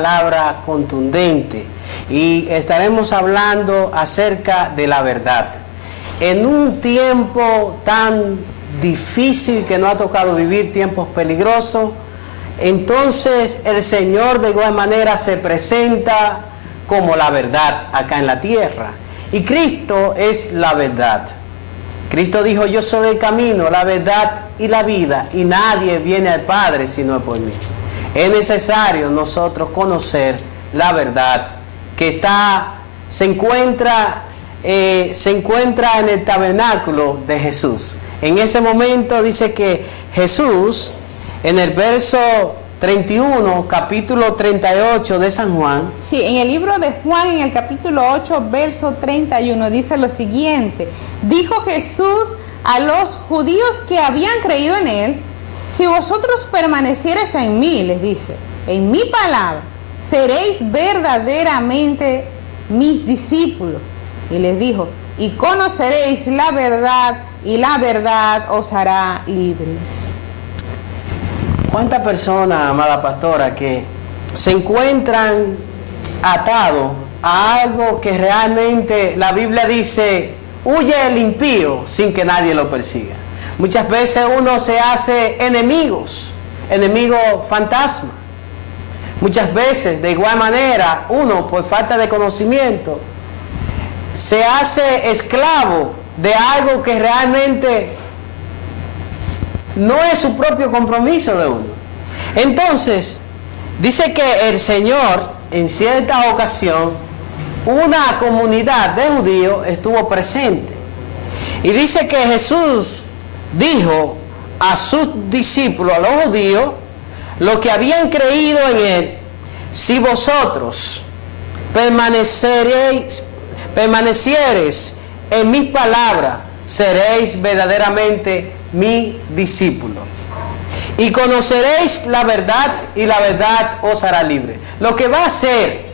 palabra contundente y estaremos hablando acerca de la verdad. En un tiempo tan difícil que nos ha tocado vivir, tiempos peligrosos, entonces el Señor de igual manera se presenta como la verdad acá en la tierra. Y Cristo es la verdad. Cristo dijo: yo soy el camino, la verdad y la vida, y nadie viene al Padre si no es por mí. Es necesario nosotros conocer la verdad que se encuentra en el tabernáculo de Jesús. En ese momento dice que Jesús, en el verso 31, capítulo 38 de San Juan. Sí, en el libro de Juan, en el capítulo 8, verso 31, dice lo siguiente: dijo Jesús a los judíos que habían creído en él: si vosotros permaneciereis en mí, les dice, en mi palabra, seréis verdaderamente mis discípulos. Y les dijo: y conoceréis la verdad, y la verdad os hará libres. ¿Cuántas personas, amada pastora, que se encuentran atados a algo que realmente la Biblia dice: huye el impío sin que nadie lo persiga? Muchas veces uno se hace enemigo fantasma. Muchas veces, de igual manera, uno, por falta de conocimiento, se hace esclavo de algo que realmente no es su propio compromiso de uno. Entonces, dice que el Señor, en cierta ocasión, una comunidad de judíos estuvo presente. Y dice que Jesús dijo a sus discípulos, a los judíos, los que habían creído en él: si vosotros permaneciereis en mis palabras, seréis verdaderamente mi discípulo. Y conoceréis la verdad, y la verdad os hará libre. Lo que va a hacer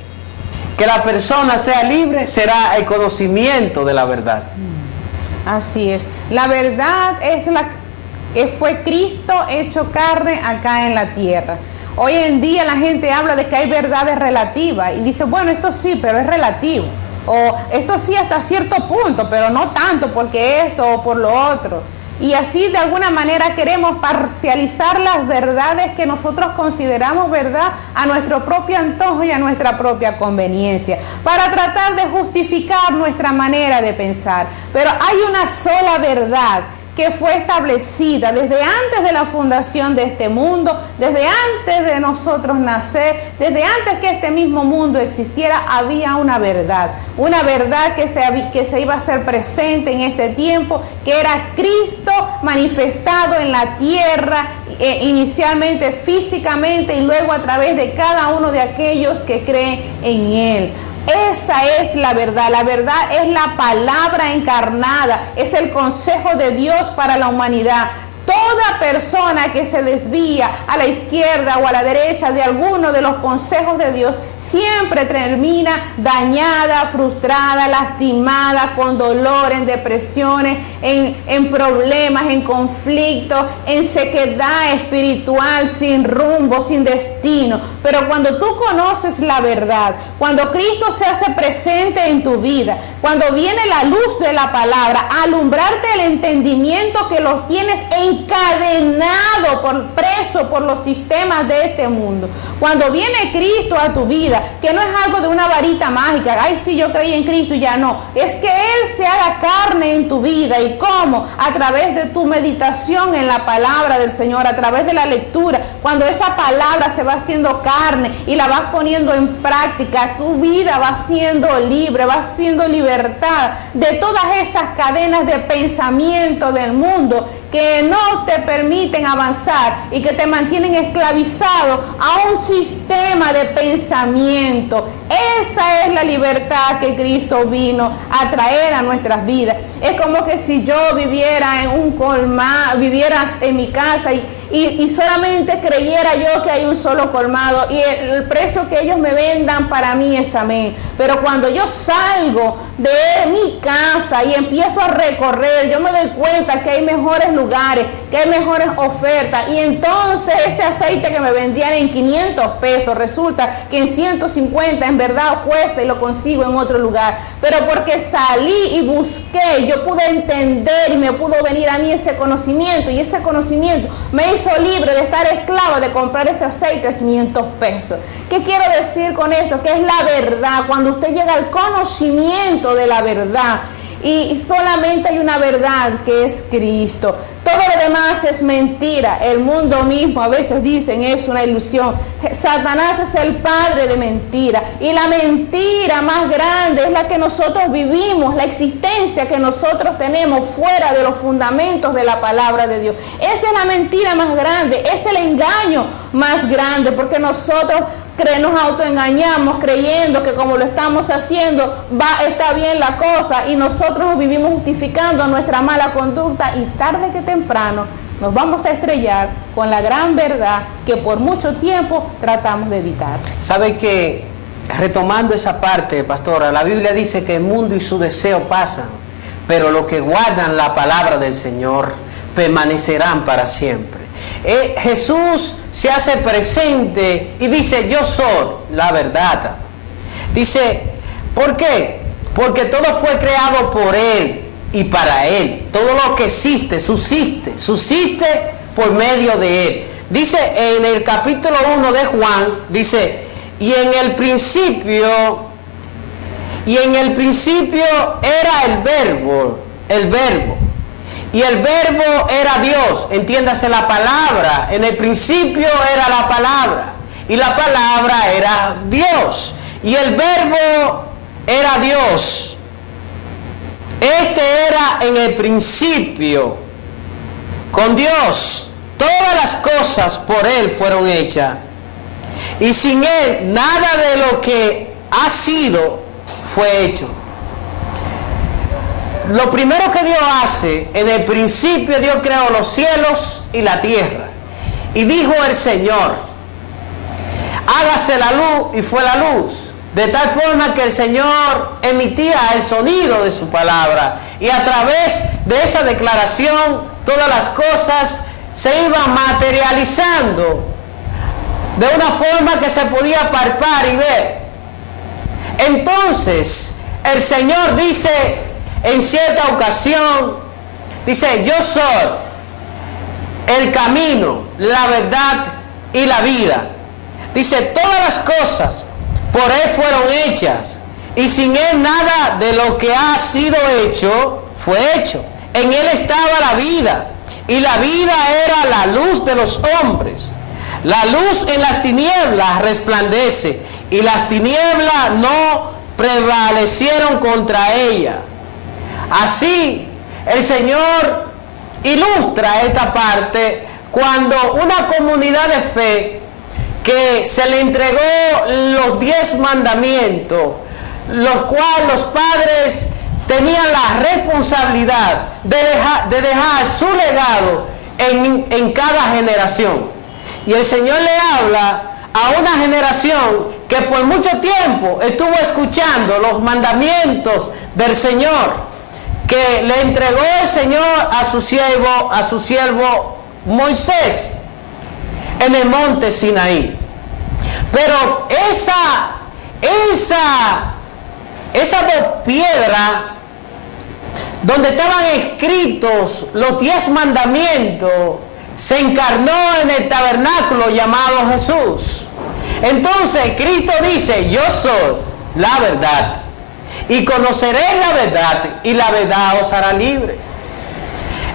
que la persona sea libre será el conocimiento de la verdad. Así es. La verdad es la que fue Cristo hecho carne acá en la tierra. Hoy en día la gente habla de que hay verdades relativas y dice: bueno, esto sí, pero es relativo. O esto sí hasta cierto punto, pero no tanto porque esto o por lo otro. Y así de alguna manera queremos parcializar las verdades que nosotros consideramos verdad a nuestro propio antojo y a nuestra propia conveniencia, para tratar de justificar nuestra manera de pensar. Pero hay una sola verdad que fue establecida desde antes de la fundación de este mundo, desde antes de nosotros nacer, desde antes que este mismo mundo existiera. Había una verdad que se iba a hacer presente en este tiempo, que era Cristo manifestado en la tierra, inicialmente físicamente y luego a través de cada uno de aquellos que creen en él. Esa es la verdad es la palabra encarnada, es el consejo de Dios para la humanidad. Toda persona que se desvía a la izquierda o a la derecha de alguno de los consejos de Dios siempre termina dañada, frustrada, lastimada, con dolor, en depresiones, en problemas, en conflictos, en sequedad espiritual, sin rumbo, sin destino. Pero cuando tú conoces la verdad, cuando Cristo se hace presente en tu vida, cuando viene la luz de la palabra a alumbrarte el entendimiento que los tienes encadenado, preso por los sistemas de este mundo. Cuando viene Cristo a tu vida, que no es algo de una varita mágica: ay, sí, yo creí en Cristo y ya no. Es que Él se haga carne en tu vida. ¿Y cómo? A través de tu meditación en la palabra del Señor, a través de la lectura. Cuando esa palabra se va haciendo carne y la vas poniendo en práctica, tu vida va siendo libre, va siendo libertad de todas esas cadenas de pensamiento del mundo que no te permiten avanzar y que te mantienen esclavizado a un sistema de pensamiento. Esa es la libertad que Cristo vino a traer a nuestras vidas. Es como que si yo viviera en un colmado, vivieras en mi casa y solamente creyera yo que hay un solo colmado y el precio que ellos me vendan para mí es amén. Pero cuando yo salgo de mi casa y empiezo a recorrer, yo me doy cuenta que hay mejores lugares, que hay mejores ofertas, y entonces ese aceite que me vendían en 500 pesos resulta que en 150 en verdad cuesta y lo consigo en otro lugar. Pero porque salí y busqué, yo pude entender y me pudo venir a mí ese conocimiento, y ese conocimiento me hizo libre de estar esclavo de comprar ese aceite de 500 pesos. ¿Qué quiero decir con esto? Que es la verdad. Cuando usted llega al conocimiento de la verdad, y solamente hay una verdad, que es Cristo. Todo lo demás es mentira. El mundo mismo a veces dicen es una ilusión. Satanás es el padre de mentira, y la mentira más grande es la que nosotros vivimos, la existencia que nosotros tenemos fuera de los fundamentos de la palabra de Dios. Esa es la mentira más grande, es el engaño más grande, porque nosotros nos autoengañamos creyendo que como lo estamos haciendo está bien la cosa, y nosotros vivimos justificando nuestra mala conducta, y tarde que temprano nos vamos a estrellar con la gran verdad que por mucho tiempo tratamos de evitar. ¿Sabe que, retomando esa parte, pastora, la Biblia dice que el mundo y su deseo pasan, pero los que guardan la palabra del Señor permanecerán para siempre? Jesús se hace presente y dice: yo soy la verdad. Dice, ¿por qué? Porque todo fue creado por Él y para Él. Todo lo que existe, subsiste por medio de Él. Dice en el capítulo 1 de Juan, dice, y en el principio era el verbo, y el verbo era Dios. Entiéndase la palabra. En el principio era la palabra, y la palabra era Dios, y el verbo era Dios. Este era en el principio con Dios. Todas las cosas por Él fueron hechas, y sin Él nada de lo que ha sido fue hecho. Lo primero que Dios hace, en el principio Dios creó los cielos y la tierra, y dijo el Señor: hágase la luz, y fue la luz. De tal forma que el Señor emitía el sonido de su palabra, y a través de esa declaración todas las cosas se iban materializando de una forma que se podía palpar y ver. Entonces el Señor dice en cierta ocasión, dice: yo soy el camino, la verdad y la vida. Dice: todas las cosas por Él fueron hechas, y sin Él nada de lo que ha sido hecho fue hecho. En Él estaba la vida, y la vida era la luz de los hombres. La luz en las tinieblas resplandece, y las tinieblas no prevalecieron contra ella. Así el Señor ilustra esta parte cuando una comunidad de fe que se le entregó los 10 mandamientos, los cuales los padres tenían la responsabilidad de dejar su legado en cada generación. Y el Señor le habla a una generación que por mucho tiempo estuvo escuchando los mandamientos del Señor, que le entregó el Señor a su siervo Moisés en el monte Sinaí. Pero esa dos piedras donde estaban escritos los 10 mandamientos se encarnó en el tabernáculo llamado Jesús. Entonces Cristo dice: yo soy la verdad, y conoceréis la verdad, y la verdad os hará libre.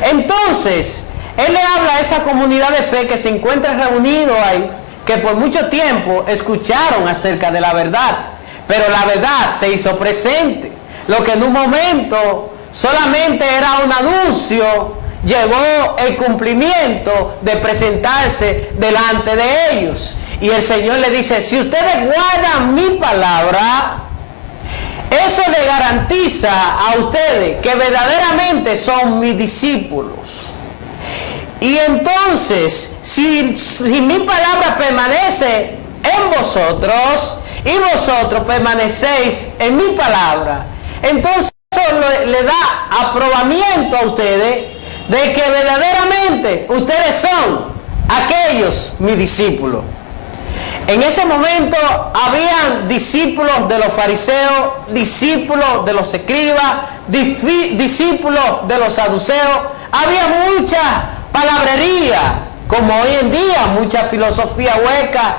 Entonces Él le habla a esa comunidad de fe que se encuentra reunido ahí, que por mucho tiempo escucharon acerca de la verdad, pero la verdad se hizo presente. Lo que en un momento solamente era un anuncio, llegó el cumplimiento de presentarse delante de ellos. Y el Señor le dice: si ustedes guardan mi palabra, eso le garantiza a ustedes que verdaderamente son mis discípulos. Y entonces, si mi palabra permanece en vosotros y vosotros permanecéis en mi palabra, entonces eso le da aprobamiento a ustedes de que verdaderamente ustedes son aquellos mis discípulos. En ese momento habían discípulos de los fariseos, discípulos de los escribas, discípulos de los saduceos. Había mucha palabrería, como hoy en día, mucha filosofía hueca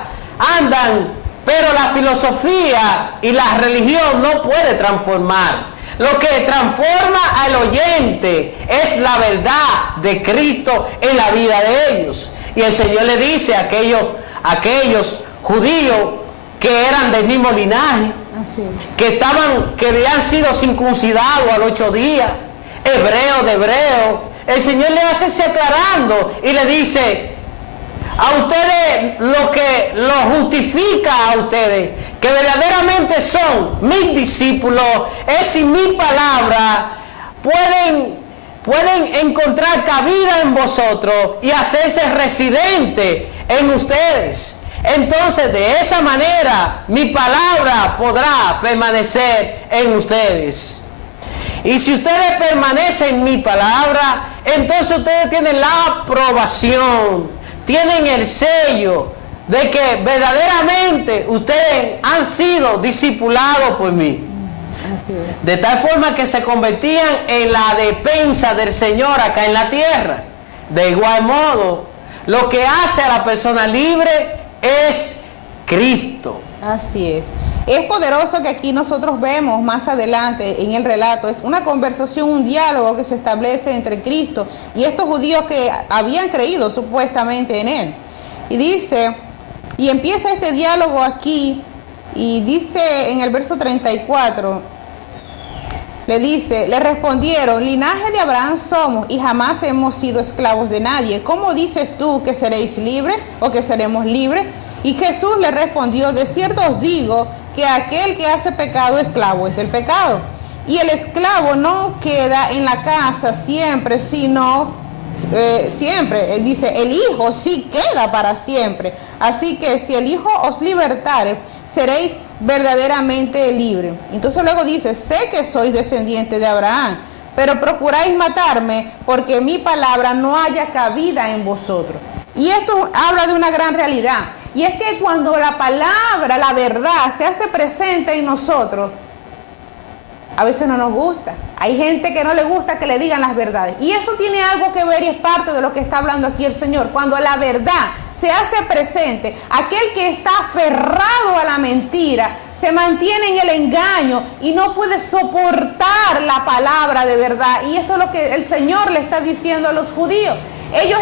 andan, pero la filosofía y la religión no puede transformar. Lo que transforma al oyente es la verdad de Cristo en la vida de ellos. Y el Señor le dice a aquellos judíos que eran del mismo linaje, que habían sido circuncidados a los 8 días, hebreos de hebreos. El Señor le hace ese aclarando y le dice a ustedes lo que lo justifica a ustedes, que verdaderamente son mis discípulos, es si mi palabra pueden encontrar cabida en vosotros y hacerse residente en ustedes. Entonces de esa manera mi palabra podrá permanecer en ustedes. Y si ustedes permanecen en mi palabra, entonces ustedes tienen la aprobación, tienen el sello de que verdaderamente ustedes han sido discipulados por mí. Así es. De tal forma que se convertían en la despensa del Señor acá en la tierra. De igual modo, lo que hace a la persona libre es Cristo. Así es. Es poderoso que aquí nosotros vemos más adelante en el relato, es una conversación, un diálogo que se establece entre Cristo y estos judíos que habían creído supuestamente en Él. Y dice, y empieza este diálogo aquí, y dice en el verso 34, le respondieron, linaje de Abraham somos y jamás hemos sido esclavos de nadie. ¿Cómo dices tú que seréis libres o que seremos libres? Y Jesús le respondió, de cierto os digo que aquel que hace pecado, esclavo es del pecado. Y el esclavo no queda en la casa siempre, sino siempre. Él dice, el Hijo sí queda para siempre. Así que si el Hijo os libertare, seréis verdaderamente libres. Entonces luego dice, sé que sois descendiente de Abraham, pero procuráis matarme porque mi palabra no haya cabida en vosotros. Y esto habla de una gran realidad, y es que cuando la palabra, la verdad, se hace presente en nosotros, a veces no nos gusta. Hay gente que no le gusta que le digan las verdades, y eso tiene algo que ver y es parte de lo que está hablando aquí el Señor. Cuando la verdad se hace presente, aquel que está aferrado a la mentira se mantiene en el engaño y no puede soportar la palabra de verdad. Y esto es lo que el Señor le está diciendo a los judíos. Ellos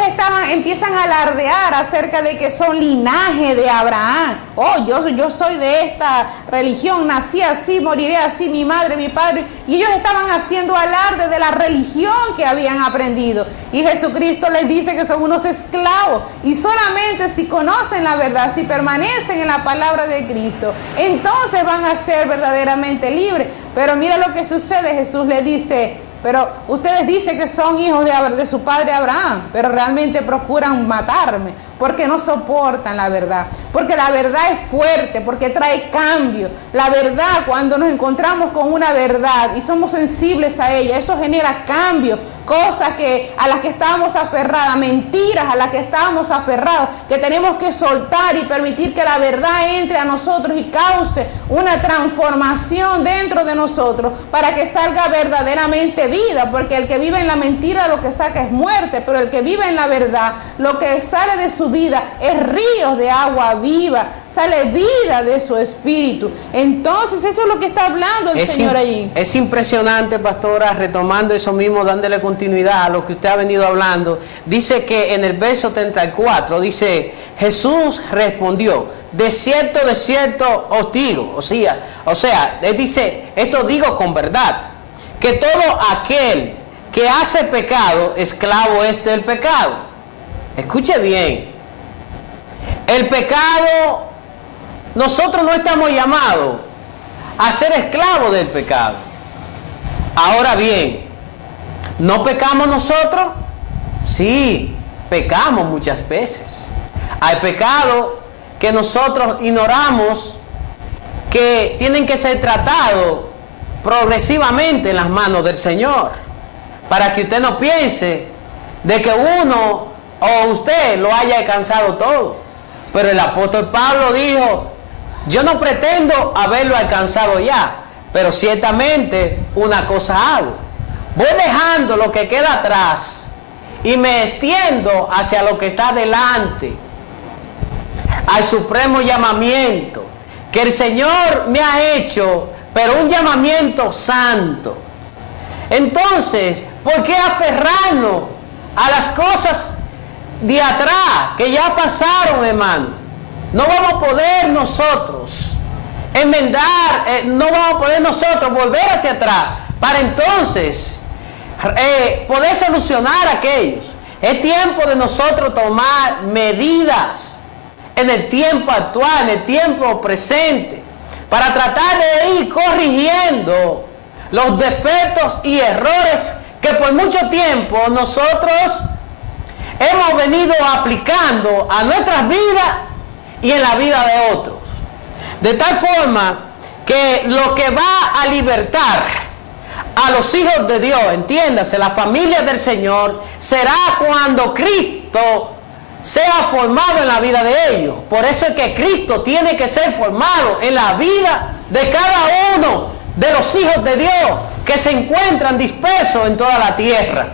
empiezan a alardear acerca de que son linaje de Abraham. Oh, yo soy de esta religión, nací así, moriré así, mi madre, mi padre. Y ellos estaban haciendo alarde de la religión que habían aprendido. Y Jesucristo les dice que son unos esclavos. Y solamente si conocen la verdad, si permanecen en la palabra de Cristo, entonces van a ser verdaderamente libres. Pero mira lo que sucede. Jesús le dice, pero ustedes dicen que son hijos de su padre Abraham, pero realmente procuran matarme porque no soportan la verdad. Porque la verdad es fuerte, porque trae cambio. La verdad, cuando nos encontramos con una verdad y somos sensibles a ella, eso genera cambio. Cosas a las que estábamos aferradas, mentiras a las que estábamos aferrados, que tenemos que soltar y permitir que la verdad entre a nosotros y cause una transformación dentro de nosotros para que salga verdaderamente vida, porque el que vive en la mentira lo que saca es muerte, pero el que vive en la verdad, lo que sale de su vida es ríos de agua viva, sale vida de su espíritu. Entonces eso es lo que está hablando el Señor allí. Es impresionante, pastora, retomando eso mismo, dándole continuidad a lo que usted ha venido hablando. Dice que en el verso 34, dice, Jesús respondió, de cierto os digo, o sea, él dice, esto digo con verdad, que todo aquel que hace pecado, esclavo es del pecado. Escuche bien, el pecado, nosotros no estamos llamados a ser esclavos del pecado. Ahora bien, ¿no pecamos nosotros? Sí, pecamos muchas veces. Hay pecados que nosotros ignoramos, que tienen que ser tratados progresivamente en las manos del Señor, para que usted no piense de que uno o usted lo haya alcanzado todo. Pero el apóstol Pablo dijo: yo no pretendo haberlo alcanzado ya, pero ciertamente una cosa hago: voy dejando lo que queda atrás y me extiendo hacia lo que está delante, al supremo llamamiento que el Señor me ha hecho, pero un llamamiento santo. Entonces, ¿por qué aferrarnos a las cosas de atrás que ya pasaron, hermano? No vamos a poder nosotros enmendar, no vamos a poder nosotros volver hacia atrás para entonces poder solucionar aquellos. Es tiempo de nosotros tomar medidas en el tiempo actual, en el tiempo presente, para tratar de ir corrigiendo los defectos y errores que por mucho tiempo nosotros hemos venido aplicando a nuestras vidas y en la vida de otros. De tal forma que lo que va a libertar a los hijos de Dios, entiéndase, la familia del Señor, será cuando Cristo sea formado en la vida de ellos. Por eso es que Cristo tiene que ser formado en la vida de cada uno de los hijos de Dios que se encuentran dispersos en toda la tierra.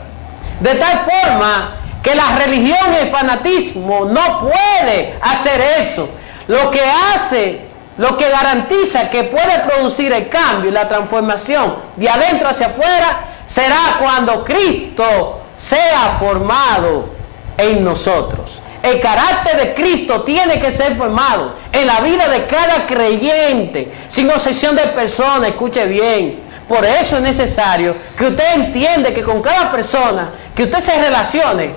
De tal forma que la religión y el fanatismo no puede hacer eso. Lo que hace, lo que garantiza que puede producir el cambio y la transformación de adentro hacia afuera, será cuando Cristo sea formado en nosotros. El carácter de Cristo tiene que ser formado en la vida de cada creyente, sin excepción de persona. Escuche bien. Por eso es necesario que usted entienda que con cada persona que usted se relacione,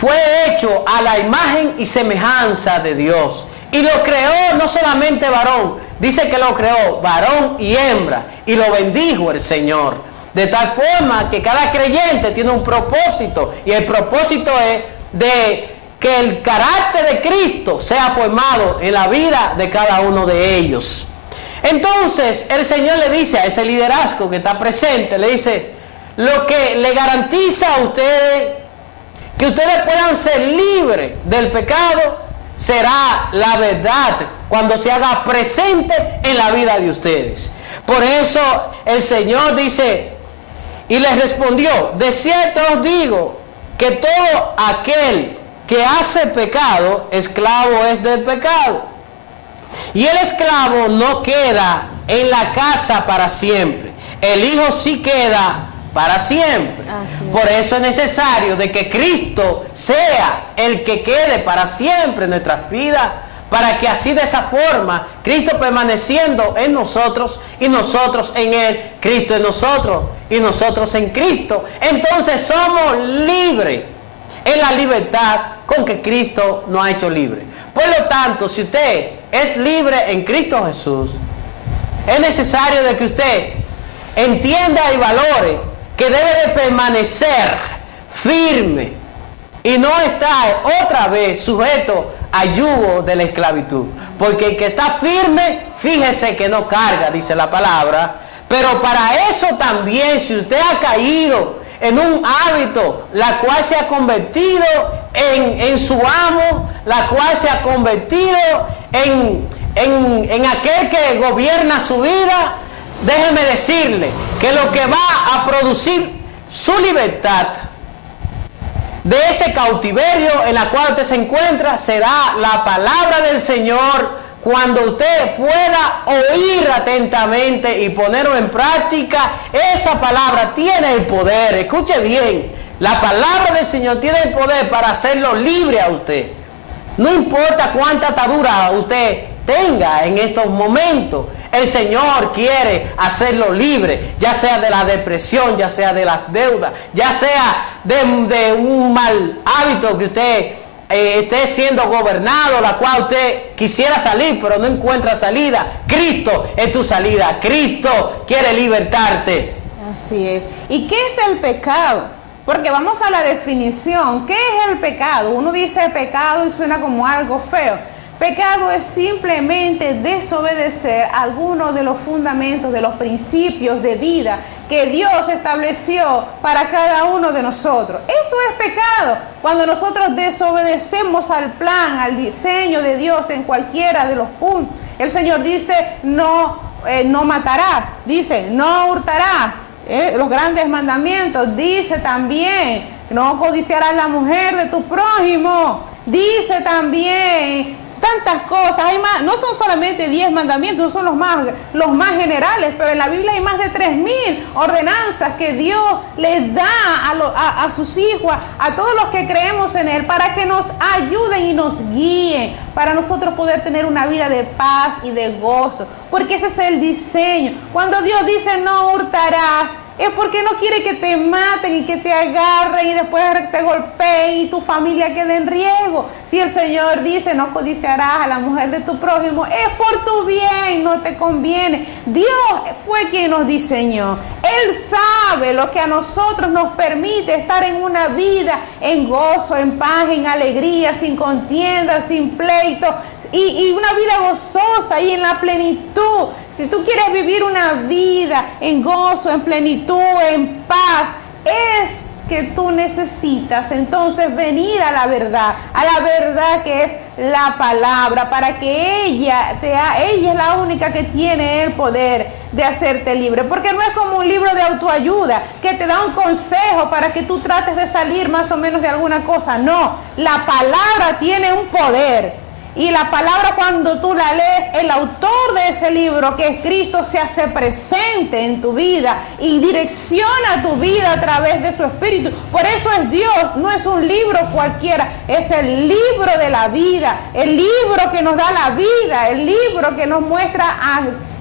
fue hecho a la imagen y semejanza de Dios. Y lo creó no solamente varón, dice que lo creó varón y hembra, y lo bendijo el Señor. De tal forma que cada creyente tiene un propósito, y el propósito es de que el carácter de Cristo sea formado en la vida de cada uno de ellos. Entonces el Señor le dice a ese liderazgo que está presente, le dice: lo que le garantiza a ustedes que ustedes puedan ser libres del pecado será la verdad cuando se haga presente en la vida de ustedes. Por eso el Señor dice, y les respondió: de cierto os digo que todo aquel que hace pecado, esclavo es del pecado. Y el esclavo no queda en la casa para siempre, el hijo sí queda para siempre. Por eso es necesario de que Cristo sea el que quede para siempre en nuestras vidas, para que así de esa forma, Cristo permaneciendo en nosotros y nosotros en Él, Cristo en nosotros y nosotros en Cristo, entonces somos libres en la libertad con que Cristo nos ha hecho libre. Por lo tanto, si usted es libre en Cristo Jesús, es necesario de que usted entienda y valore que debe de permanecer firme y no estar otra vez sujeto al yugo de la esclavitud. Porque el que está firme, fíjese que no carga, dice la palabra. Pero para eso también, si usted ha caído en un hábito, la cual se ha convertido en su amo, la cual se ha convertido en aquel que gobierna su vida, déjeme decirle que lo que va a producir su libertad de ese cautiverio en la cual usted se encuentra será la palabra del Señor. Cuando usted pueda oír atentamente y ponerlo en práctica, esa palabra tiene el poder. Escuche bien, la palabra del Señor tiene el poder para hacerlo libre a usted. No importa cuánta atadura usted tenga en estos momentos, el Señor quiere hacerlo libre, ya sea de la depresión, ya sea de las deudas, ya sea de un mal hábito que usted esté siendo gobernado, la cual usted quisiera salir pero no encuentra salida. Cristo es tu salida. Cristo quiere libertarte. Así es. ¿Y qué es el pecado? Porque vamos a la definición. ¿Qué es el pecado? Uno dice pecado y suena como algo feo. Pecado es simplemente desobedecer algunos de los fundamentos, de los principios de vida que Dios estableció para cada uno de nosotros. Eso es pecado. Cuando nosotros desobedecemos al plan, al diseño de Dios en cualquiera de los puntos. El Señor dice, no matarás. Dice, no hurtarás. Los grandes mandamientos. Dice también, no codiciarás la mujer de tu prójimo. Dice también tantas cosas. Hay más, no son solamente 10 mandamientos, son los más generales, pero en la Biblia hay más de 3.000 ordenanzas que Dios les da a sus hijos, a todos los que creemos en Él, para que nos ayuden y nos guíen, para nosotros poder tener una vida de paz y de gozo, porque ese es el diseño. Cuando Dios dice no hurtarás, es porque no quiere que te maten y que te agarren y después te golpeen y tu familia quede en riesgo. Si el Señor dice no codiciarás a la mujer de tu prójimo, es por tu bien, no te conviene. Dios fue quien nos diseñó. Él sabe lo que a nosotros nos permite estar en una vida en gozo, en paz, en alegría, sin contienda, sin pleito y una vida gozosa y en la plenitud. Si tú quieres vivir una vida en gozo, en plenitud, en paz, es que tú necesitas entonces venir a la verdad que es la palabra, para que ella es la única que tiene el poder de hacerte libre, porque no es como un libro de autoayuda que te da un consejo para que tú trates de salir más o menos de alguna cosa. No, la palabra tiene un poder. Y la palabra, cuando tú la lees, el autor de ese libro, que es Cristo, se hace presente en tu vida y direcciona tu vida a través de su Espíritu. Por eso es Dios, no es un libro cualquiera, es el libro de la vida, el libro que nos da la vida, el libro que nos muestra,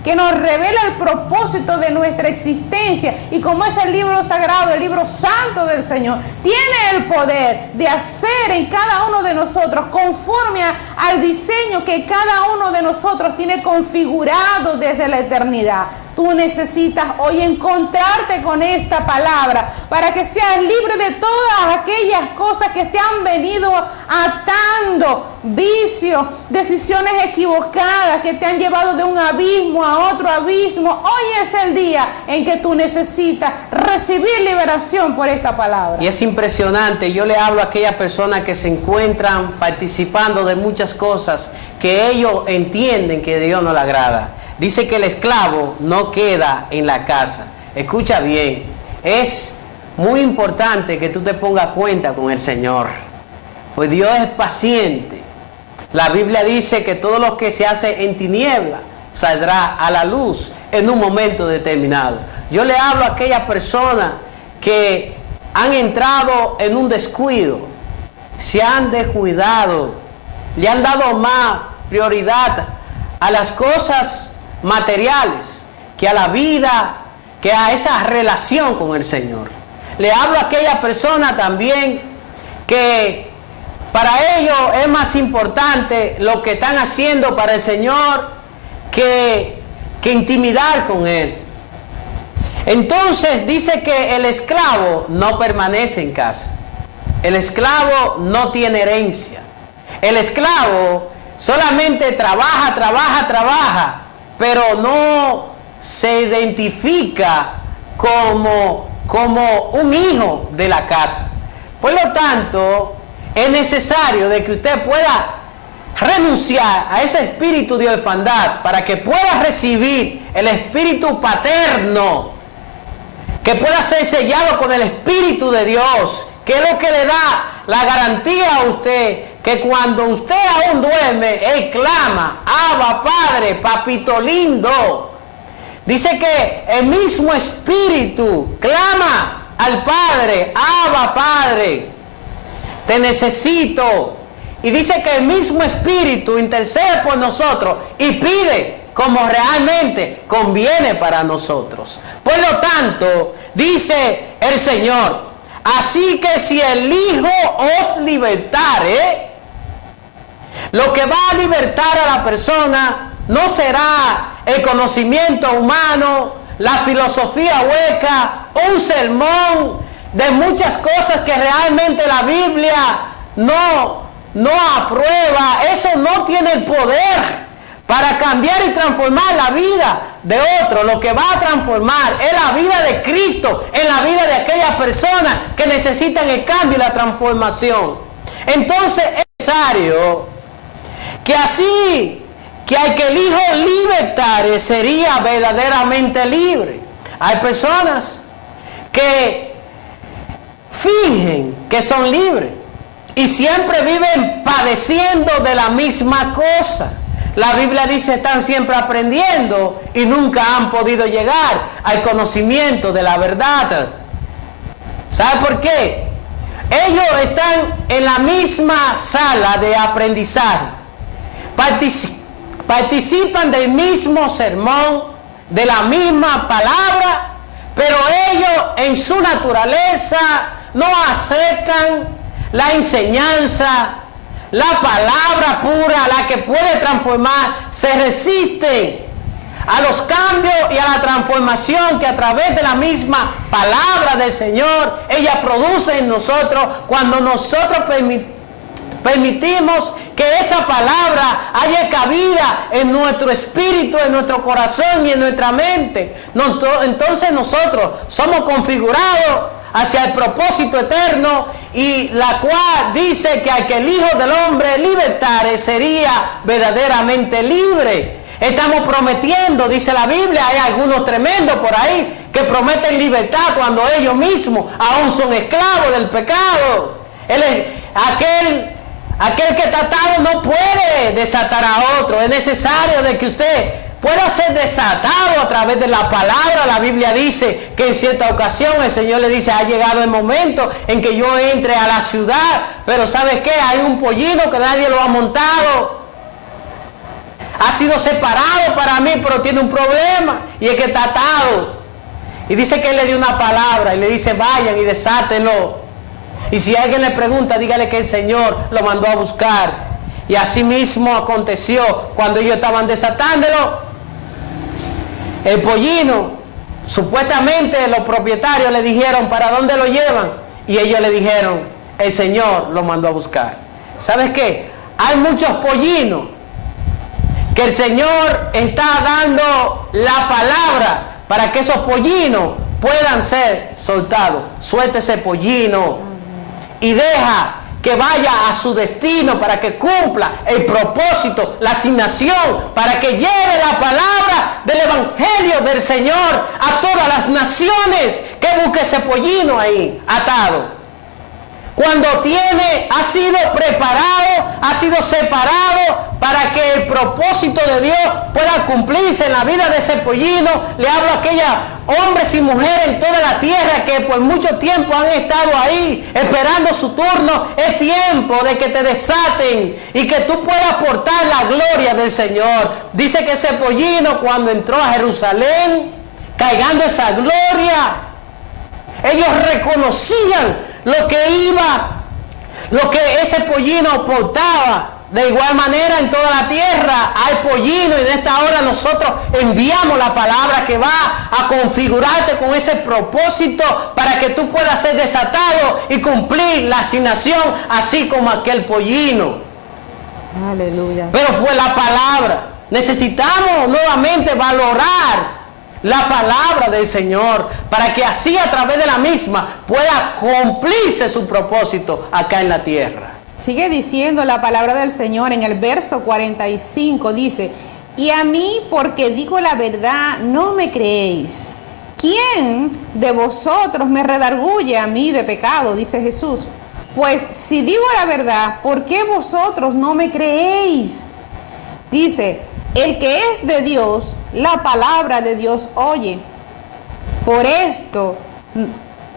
que nos revela el propósito de nuestra existencia. Y como es el libro sagrado, el libro santo del Señor, tiene el poder de hacer en cada uno de nosotros conforme al diseño que cada uno de nosotros tiene configurado desde la eternidad. Tú necesitas hoy encontrarte con esta palabra para que seas libre de todas aquellas cosas que te han venido atando, vicios, decisiones equivocadas que te han llevado de un abismo a otro abismo. Hoy es el día en que tú necesitas recibir liberación por esta palabra. Y es impresionante, yo le hablo a aquellas personas que se encuentran participando de muchas cosas que ellos entienden que Dios no le agrada. Dice que el esclavo no queda en la casa. Escucha bien, es muy importante que tú te pongas cuenta con el Señor, pues Dios es paciente. La Biblia dice que todo lo que se hace en tiniebla saldrá a la luz en un momento determinado. Yo le hablo a aquellas personas que han entrado en un descuido, se han descuidado, le han dado más prioridad a las cosas materiales que a la vida, que a esa relación con el Señor. Le hablo a aquella persona también que para ellos es más importante lo que están haciendo para el Señor que intimidar con Él. Entonces dice que el esclavo no permanece en casa. El esclavo no tiene herencia. El esclavo solamente trabaja, pero no se identifica como un hijo de la casa. Por lo tanto, es necesario de que usted pueda renunciar a ese espíritu de orfandad para que pueda recibir el espíritu paterno, que pueda ser sellado con el Espíritu de Dios, que es lo que le da la garantía a usted que cuando usted aún duerme, Él clama, Abba Padre, papito lindo. Dice que el mismo Espíritu clama al Padre, Abba Padre, te necesito. Y dice que el mismo Espíritu intercede por nosotros y pide como realmente conviene para nosotros. Por lo tanto, dice el Señor, así que si el Hijo os libertare, lo que va a libertar a la persona no será el conocimiento humano, la filosofía hueca, un sermón de muchas cosas que realmente la Biblia no aprueba. Eso no tiene el poder para cambiar y transformar la vida de otro. Lo que va a transformar es la vida de Cristo en la vida de aquellas personas que necesitan el cambio y la transformación. Entonces es necesario que así que al que el Hijo libertare sería verdaderamente libre. Hay personas que fingen que son libres y siempre viven padeciendo de la misma cosa. La Biblia dice están siempre aprendiendo y nunca han podido llegar al conocimiento de la verdad. ¿Sabe por qué? Ellos están en la misma sala de aprendizaje, participan del mismo sermón, de la misma palabra, pero ellos en su naturaleza no aceptan la enseñanza, la palabra pura, la que puede transformar. Se resisten a los cambios y a la transformación que a través de la misma palabra del Señor ella produce en nosotros cuando nosotros permitimos que esa palabra haya cabida en nuestro espíritu, en nuestro corazón y en nuestra mente. Entonces nosotros somos configurados hacia el propósito eterno, y la cual dice que al que el Hijo del Hombre libertare sería verdaderamente libre. Estamos prometiendo, dice la Biblia, hay algunos tremendos por ahí que prometen libertad cuando ellos mismos aún son esclavos del pecado. Aquel que está atado no puede desatar a otro. Es necesario de que usted pueda ser desatado a través de la palabra. La Biblia dice que en cierta ocasión el Señor le dice: ha llegado el momento en que yo entre a la ciudad, pero ¿sabes qué? Hay un pollino que nadie lo ha montado. Ha sido separado para mí, pero tiene un problema, y es que está atado. Y dice que él le dio una palabra y le dice: vayan y desátenlo. Y si alguien le pregunta, dígale que el Señor lo mandó a buscar. Y así mismo aconteció cuando ellos estaban desatándolo. El pollino, supuestamente los propietarios le dijeron: ¿para dónde lo llevan? Y ellos le dijeron: el Señor lo mandó a buscar. ¿Sabes qué? Hay muchos pollinos que el Señor está dando la palabra para que esos pollinos puedan ser soltados. Suelta ese pollino y deja que vaya a su destino para que cumpla el propósito, la asignación, para que lleve la palabra del Evangelio del Señor a todas las naciones. Que busque ese pollino ahí atado. Cuando ha sido preparado, ha sido separado para que el propósito de Dios pueda cumplirse en la vida de ese pollino. Le hablo a aquellos hombres y mujeres en toda la tierra que por mucho tiempo han estado ahí esperando su turno. Es tiempo de que te desaten y que tú puedas portar la gloria del Señor. Dice que ese pollino, cuando entró a Jerusalén, cargando esa gloria, ellos reconocían lo que ese pollino portaba. De igual manera, en toda la tierra hay pollino, y en esta hora nosotros enviamos la palabra que va a configurarte con ese propósito para que tú puedas ser desatado y cumplir la asignación, así como aquel pollino. Aleluya. Pero fue la palabra. Necesitamos nuevamente valorar la palabra del Señor para que así a través de la misma pueda cumplirse su propósito acá en la tierra. Sigue diciendo la palabra del Señor en el verso 45, dice: y a mí, porque digo la verdad, no me creéis. ¿Quién de vosotros me redarguye a mí de pecado? Dice Jesús. Pues si digo la verdad, ¿por qué vosotros no me creéis? Dice: el que es de Dios, la palabra de Dios oye. Por esto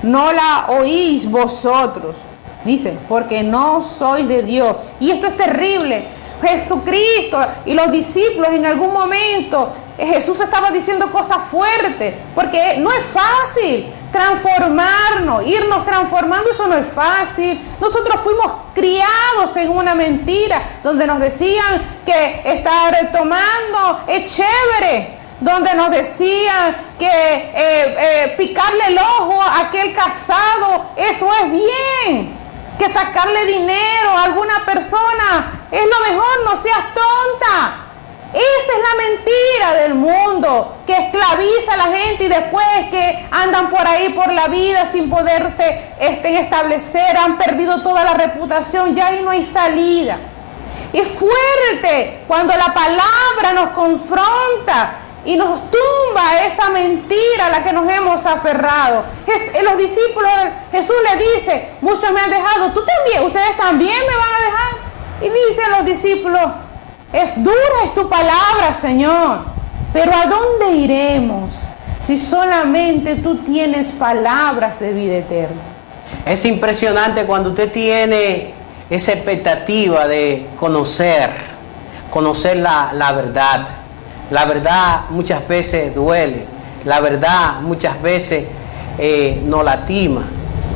no la oís vosotros. Dice: porque no sois de Dios. Y esto es terrible. Jesucristo y los discípulos en algún momento, Jesús estaba diciendo cosas fuertes, porque no es fácil transformarnos, irnos transformando. Eso no es fácil. Nosotros fuimos criados en una mentira donde nos decían que estar tomando es chévere. donde nos decían que picarle el ojo a aquel casado, eso es bien, que sacarle dinero a alguna persona es lo mejor, no seas tonta. Esa es la mentira del mundo, que esclaviza a la gente y después que andan por ahí por la vida sin poderse establecer, han perdido toda la reputación, ya ahí no hay salida. Es fuerte cuando la palabra nos confronta y nos tumba esa mentira a la que nos hemos aferrado. Los discípulos de Jesús le dice, muchos me han dejado, tú también, ustedes también me van a dejar. Y dicen los discípulos, es dura es tu palabra, Señor, pero ¿a dónde iremos si solamente tú tienes palabras de vida eterna? Es impresionante cuando usted tiene esa expectativa de conocer la verdad. La verdad muchas veces duele, la verdad muchas veces nos lastima,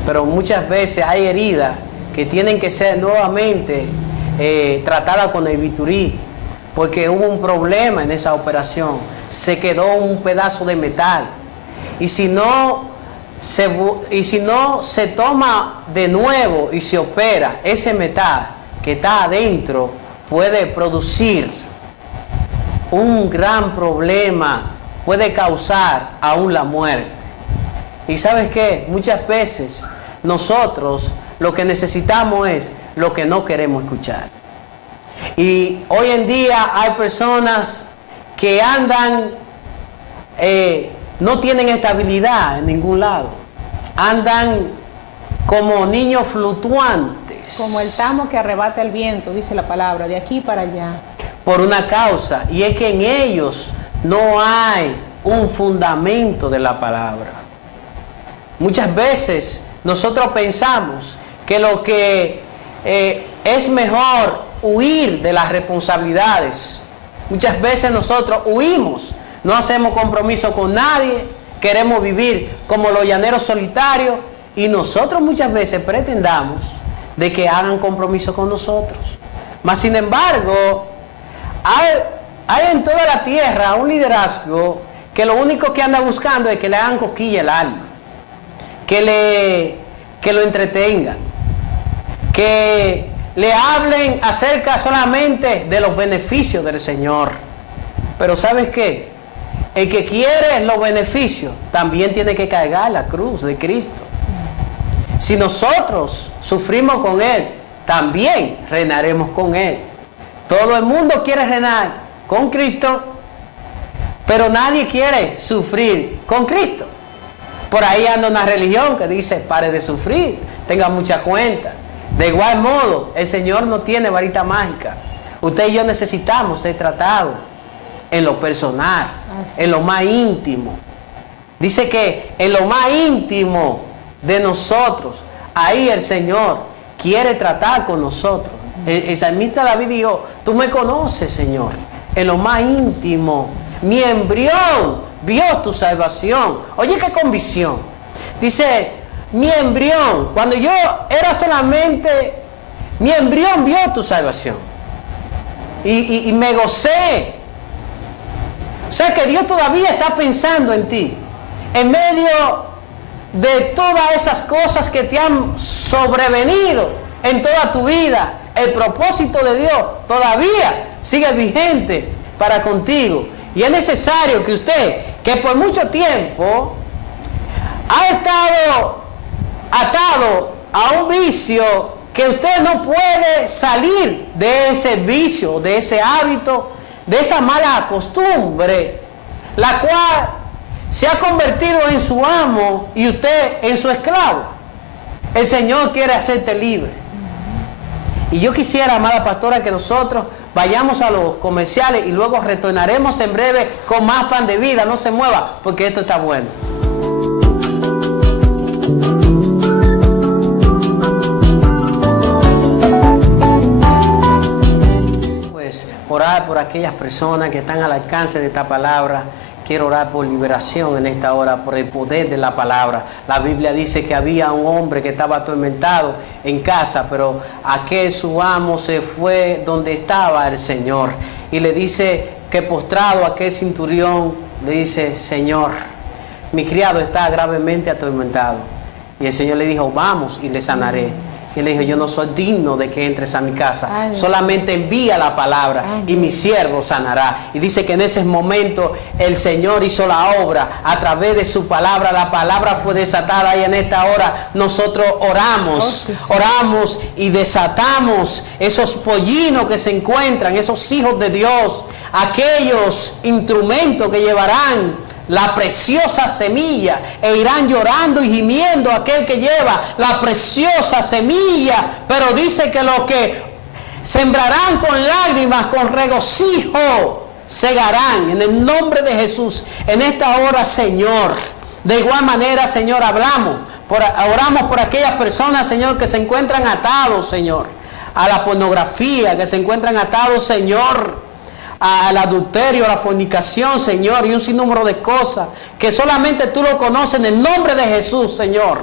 pero muchas veces hay heridas que tienen que ser nuevamente tratadas con el bisturí, porque hubo un problema en esa operación, se quedó un pedazo de metal, y si no se toma de nuevo y se opera, ese metal que está adentro puede producir un gran problema, puede causar aún la muerte. Y ¿sabes qué? Muchas veces nosotros lo que necesitamos es lo que no queremos escuchar. Y hoy en día hay personas que andan, no tienen estabilidad en ningún lado, andan como niños fluctuantes. Como el tamo que arrebata el viento, dice la palabra, de aquí para allá. Por una causa, y es que en ellos no hay un fundamento de la palabra. Muchas veces nosotros pensamos que lo que es mejor huir de las responsabilidades. Muchas veces nosotros huimos, no hacemos compromiso con nadie, queremos vivir como los llaneros solitarios, y nosotros muchas veces pretendamos de que hagan compromiso con nosotros. Mas sin embargo, hay en toda la tierra un liderazgo que lo único que anda buscando es que le hagan cosquilla el alma, que lo entretengan, que le hablen acerca solamente de los beneficios del Señor. Pero ¿sabes qué? El que quiere los beneficios también tiene que cargar la cruz de Cristo. Si nosotros sufrimos con Él, también reinaremos con Él. Todo el mundo quiere reinar con Cristo, pero nadie quiere sufrir con Cristo. Por ahí anda una religión que dice, pare de sufrir, tenga mucha cuenta. De igual modo, el Señor no tiene varita mágica. Usted y yo necesitamos ser tratados en lo personal, en lo más íntimo. Dice que en lo más íntimo de nosotros, ahí el Señor quiere tratar con nosotros. El salmista David dijo, tú me conoces, Señor, en lo más íntimo. Mi embrión vio tu salvación. Oye, qué convicción. Dice, mi embrión, cuando yo era solamente, mi embrión vio tu salvación. Y me gocé. O sea que Dios todavía está pensando en ti. En medio de todas esas cosas que te han sobrevenido en toda tu vida, el propósito de Dios todavía sigue vigente para contigo. Y es necesario que usted, que por mucho tiempo ha estado atado a un vicio, que usted no puede salir de ese vicio, de ese hábito, de esa mala costumbre, la cual se ha convertido en su amo y usted en su esclavo. El Señor quiere hacerte libre. Y yo quisiera, amada pastora, que nosotros vayamos a los comerciales y luego retornaremos en breve con más Pan de Vida. No se mueva, porque esto está bueno. Pues orar por aquellas personas que están al alcance de esta palabra. Quiero orar por liberación en esta hora, por el poder de la palabra. La Biblia dice que había un hombre que estaba atormentado en casa, pero aquel su amo se fue donde estaba el Señor. Y le dice que postrado aquel centurión le dice, Señor, mi criado está gravemente atormentado. Y el Señor le dijo, vamos y le sanaré. Y él le dijo, yo no soy digno de que entres a mi casa, solamente envía la palabra y mi siervo sanará. Y dice que en ese momento el Señor hizo la obra a través de su palabra. La palabra fue desatada y en esta hora nosotros oramos, oramos y desatamos esos pollinos que se encuentran, esos hijos de Dios, aquellos instrumentos que llevarán la preciosa semilla e irán llorando y gimiendo aquel que lleva la preciosa semilla, pero dice que los que sembrarán con lágrimas, con regocijo, segarán en el nombre de Jesús. En esta hora, Señor, de igual manera, Señor, oramos por aquellas personas, Señor, que se encuentran atados, Señor, a la pornografía, que se encuentran atados, Señor, al adulterio, a la fornicación, Señor, y un sinnúmero de cosas que solamente tú lo conoces en el nombre de Jesús, Señor.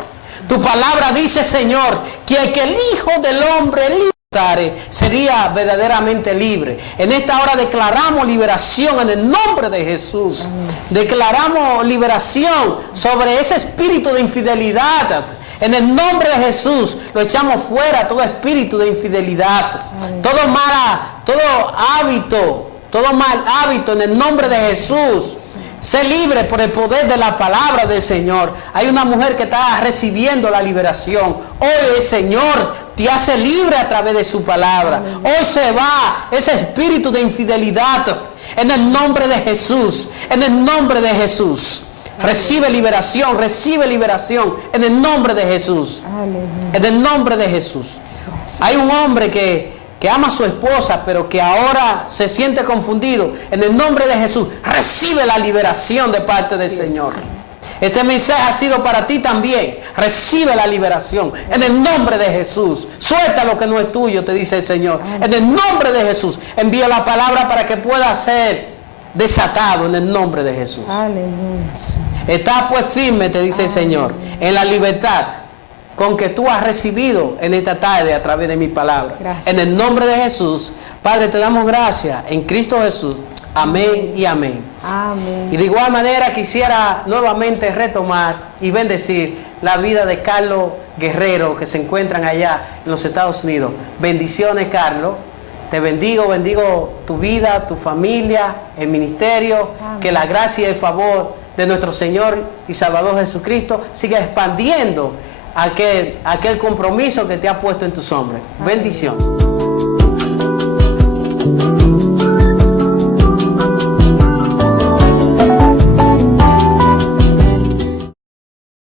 Tu palabra dice, Señor, que el Hijo del Hombre libertare sería verdaderamente libre. En esta hora declaramos liberación en el nombre de Jesús. Declaramos liberación sobre ese espíritu de infidelidad. En el nombre de Jesús lo echamos fuera, todo espíritu de infidelidad, todo mal hábito en el nombre de Jesús. Sé libre por el poder de la palabra del Señor. Hay una mujer que está recibiendo la liberación. Hoy el Señor te hace libre a través de su palabra. Hoy se va ese espíritu de infidelidad en el nombre de Jesús. En el nombre de Jesús. Recibe liberación en el nombre de Jesús. En el nombre de Jesús. Hay un hombre que ama a su esposa, pero que ahora se siente confundido. En el nombre de Jesús, recibe la liberación de parte del Señor. Este mensaje ha sido para ti también. Recibe la liberación en el nombre de Jesús. Suelta lo que no es tuyo, te dice el Señor. En el nombre de Jesús, envía la palabra para que pueda ser desatado en el nombre de Jesús. Aleluya. Está pues firme, te dice el Señor, en la libertad con que tú has recibido en esta tarde a través de mi palabra. Gracias. En el nombre de Jesús, Padre, te damos gracias en Cristo Jesús. Amén y amén. Amén. Y de igual manera quisiera nuevamente retomar y bendecir la vida de Carlos Guerrero, que se encuentran allá en los Estados Unidos. Bendiciones, Carlos. Te bendigo tu vida, tu familia, el ministerio. Amén. Que la gracia y el favor de nuestro Señor y Salvador Jesucristo siga expandiendo aquel compromiso que te ha puesto en tus hombros. Bendición.